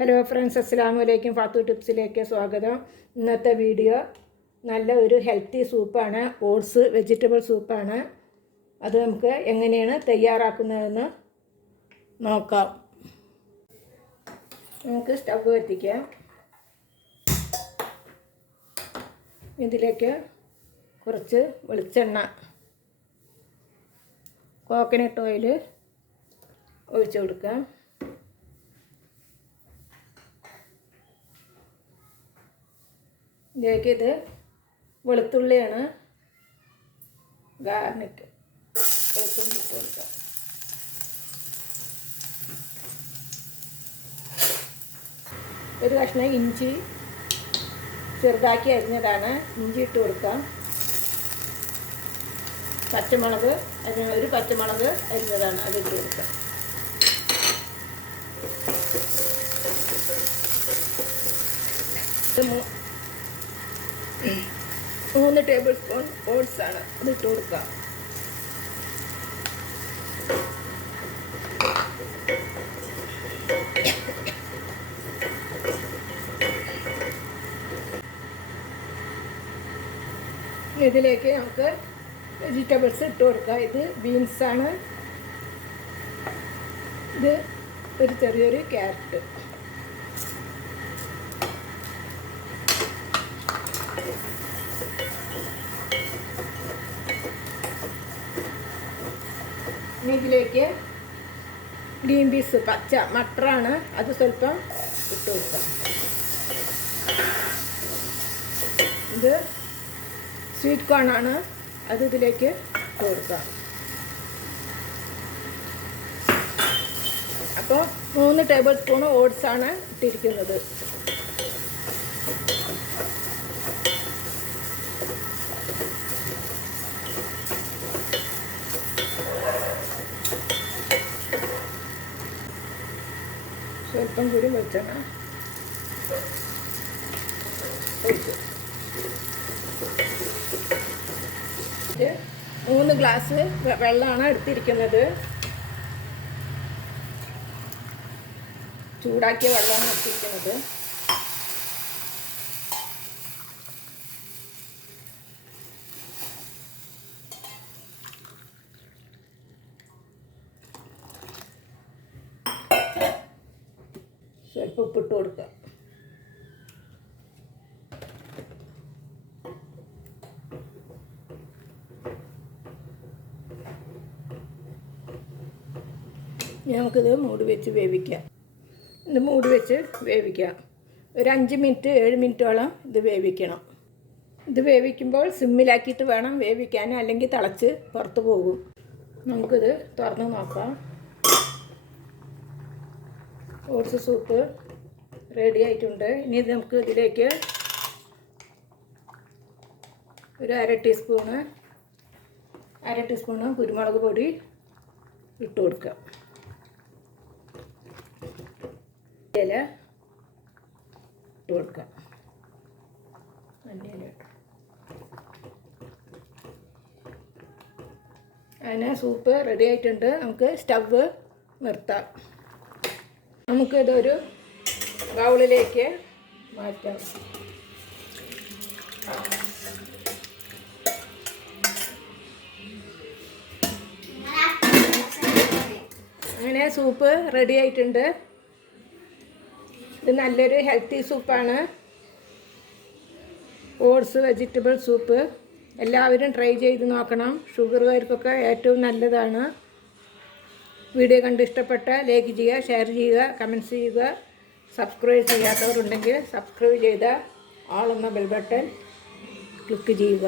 Hello friends, അസ്സലാമു അലൈക്കും. ഫാത്തു ടിപ്സിലേക്ക് സ്വാഗതം. ഇന്നത്തെ വീഡിയോ നല്ല ഒരു ഹെൽത്തി സൂപ്പാണ്. ഓട്സ് വെജിറ്റബിൾ സൂപ്പാണ്. അത് നമുക്ക് എങ്ങനെയാണ് തയ്യാറാക്കുന്നതെന്ന് നോക്കാം. നമുക്ക് സ്റ്റവ് കത്തിക്കാം. ഇതിലേക്ക് കുറച്ച് വെളിച്ചെണ്ണ, കോക്കനട്ട് ഓയിൽ ഒഴിച്ചു കൊടുക്കാം. ഇതിലേക്ക് ഇത് വെളുത്തുള്ളിയാണ്, ഗാർണിക് വെളുത്തുള്ളി ഇട്ട് കൊടുക്കാം. ഒരു കഷ്ണം ഇഞ്ചി ചെറുതാക്കി അരിഞ്ഞതാണ്, ഇഞ്ചി ഇട്ട് കൊടുക്കാം. പച്ചമുളക് ഒരു പച്ചമുളക് അരിഞ്ഞതാണ്, അത് ഇട്ട് കൊടുക്കാം. മൂന്ന് ടേബിൾ സ്പൂൺ ഓട്സ് ആണ്, അത് ഇട്ട് കൊടുക്കാം. ഇതിലേക്ക് നമുക്ക് വെജിറ്റബിൾസ് ഇട്ട് കൊടുക്കാം. ഇത് ബീൻസാണ്, ഇത് ഒരു ചെറിയൊരു ക്യാരറ്റ്, ഇതിലേക്ക് ഗ്രീൻ പീസ് പച്ച മട്ടറാണ്, അത് സ്വല്പം ഇട്ട് കൊടുക്കാം. ഇത് സ്വീറ്റ് കോൺ ആണ്, അത് ഇതിലേക്ക് ഇട്ട് കൊടുക്കാം. അപ്പോൾ 3 ടേബിൾ സ്പൂൺ ഓട്സ് ആണ് ഇട്ടിരിക്കുന്നത്. സ്വല്പം കൂടി വെളിച്ചെണ്ണ ഒഴിച്ചു. 3 ഗ്ലാസ് വെള്ളമാണ് എടുത്തിരിക്കുന്നത്. ചൂടാക്കിയ വെള്ളമാണ് എടുത്തിരിക്കുന്നത്. സ്വല്പം ഉപ്പിട്ട് കൊടുക്കുക. നമുക്കിത് മൂടി വെച്ച് വേവിക്കാം. ഇത് മൂടി വെച്ച് വേവിക്കാം. ഒരു 5 മിനിറ്റ് 7 മിനിറ്റോളം ഇത് വേവിക്കണം. ഇത് വേവിക്കുമ്പോൾ സിമ്മിലാക്കിയിട്ട് വേണം വേവിക്കാൻ, അല്ലെങ്കിൽ തിളച്ച് പുറത്ത് പോകും. നമുക്കിത് തുറന്ന് നോക്കാം. ഓട്സ് സൂപ്പ് റെഡി ആയിട്ടുണ്ട്. ഇനി ഇത് നമുക്ക് ഇതിലേക്ക് ഒരു അര ടീസ്പൂണ് കുരുമുളക് പൊടി ഇട്ട് കൊടുക്കാം. ഇല ഇട്ട് കൊടുക്കാം. അങ്ങനെ സൂപ്പ് റെഡി ആയിട്ടുണ്ട്. നമുക്ക് സ്റ്റവ് നിർത്താം. നമുക്കിതൊരു ബൗളിലേക്ക് മാറ്റാം. അങ്ങനെ സൂപ്പ് റെഡി ആയിട്ടുണ്ട്. ഇത് നല്ലൊരു ഹെൽത്തി സൂപ്പാണ്. ഓട്സ് വെജിറ്റബിൾ സൂപ്പ് എല്ലാവരും ട്രൈ ചെയ്ത് നോക്കണം. ഷുഗറുകാർക്കൊക്കെ ഏറ്റവും നല്ലതാണ്. വീഡിയോ കണ്ട് ഇഷ്ടപ്പെട്ട ലൈക്ക് ചെയ്യുക, ഷെയർ ചെയ്യുക, കമൻറ്റ്സ് ചെയ്യുക. സബ്സ്ക്രൈബ് ചെയ്യാത്തവരുണ്ടെങ്കിൽ സബ്സ്ക്രൈബ് ചെയ്ത ആൾ എന്ന ബെൽ ബട്ടൺ ക്ലിക്ക് ചെയ്യുക.